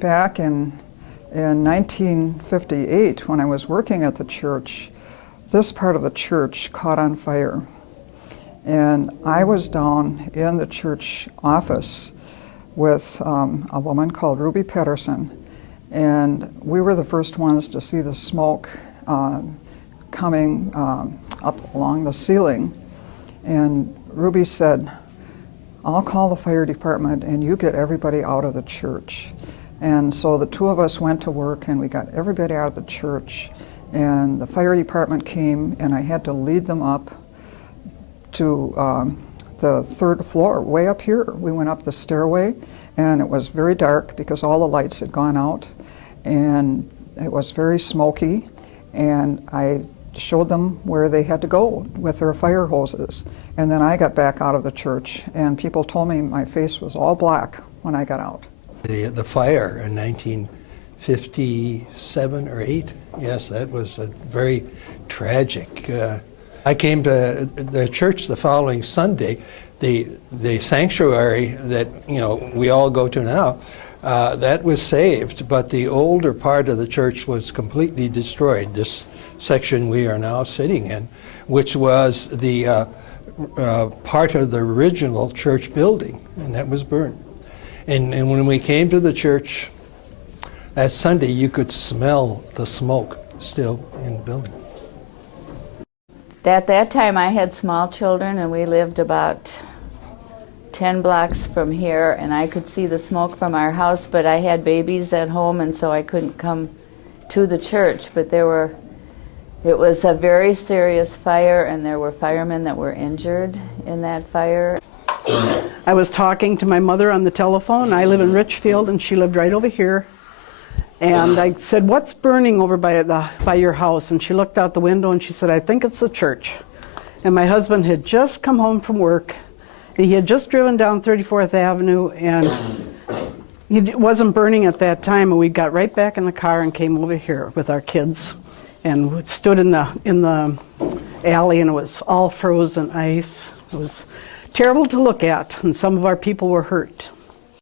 Back in 1958, when I was working at the church, this part of the church caught on fire. And I was down in the church office with a woman called Ruby Pedersen, and we were the first ones to see the smoke coming up along the ceiling. And Ruby said, "I'll call the fire department and you get everybody out of the church." And so the two of us went to work and we got everybody out of the church, and the fire department came and I had to lead them up to the third floor, way up here. We went up the stairway and it was very dark because all the lights had gone out and it was very smoky, and I showed them where they had to go with their fire hoses. And then I got back out of the church and people told me my face was all black when I got out. The fire in 1957 or 8, yes, that was a very tragic. I came to the church the following Sunday. The sanctuary that we all go to now, that was saved, but the older part of the church was completely destroyed. This section we are now sitting in, which was the part of the original church building, and that was burned. And when we came to the church that Sunday, you could smell the smoke still in the building. At that time, I had small children, and we lived about 10 blocks from here, and I could see the smoke from our house, but I had babies at home, and so I couldn't come to the church. But it was a very serious fire, and there were firemen that were injured in that fire. I was talking to my mother on the telephone. I live in Richfield and she lived right over here. And I said, "What's burning over by your house?" And she looked out the window and she said, "I think it's the church." And my husband had just come home from work. He had just driven down 34th Avenue and it wasn't burning at that time. And we got right back in the car and came over here with our kids and stood in the alley, and it was all frozen ice. It was terrible to look at, and some of our people were hurt.